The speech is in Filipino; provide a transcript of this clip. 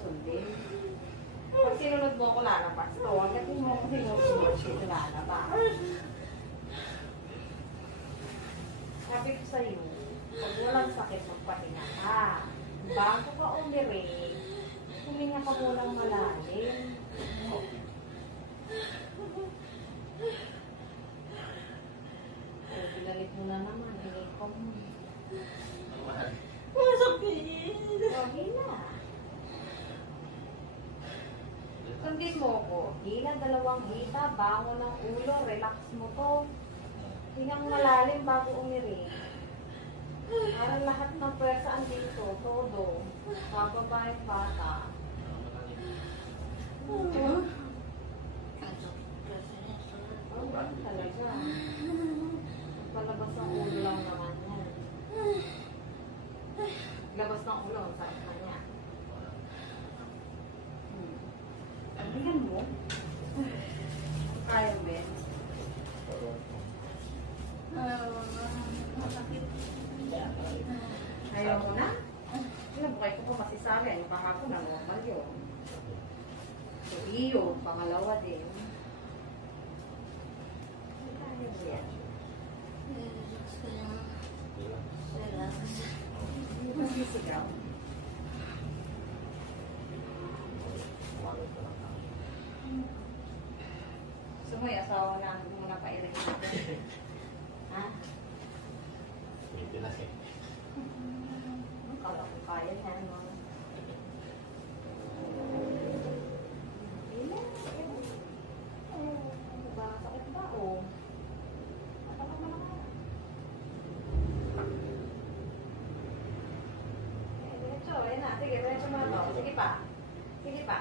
sundin. Pag sinunod mo ko lalapas to, hanggat hindi mo ko sinusunod, ito lalabas. Sabi ko sa'yo, pag walang sakit, magpahinga ka. Bago ka umiri, huminga ka munang malalim. Pinalit mo na naman, ko mo. Masakit. Okay na. Sundin mo ko. Hila, dalawang hita, bango ng ulo, relax mo to. Hingang malalim bago umiri. Para lahat ng pwersa andito, todo. Bababa yung bata. Talaga. Palabas ng ulo lang naman yan. Labas ng ulo, sa kanya. Tingnan mo. Kaya, Ben. Masakit. Ayaw ko na? Pinabukay ko pa masisabi. Baka ko na normal yun. So, iyo, pangalawa din. Kaya mo yan. Masisigaw. So, may asawa na muna pa irin. Ha? Maintenance eh. Kala ko kaya niya, no? Ba, sakit ba, o? Matakot mo naman. Diretso, ayan na. Sige, diretso mo na to. Sige pa. Sige pa.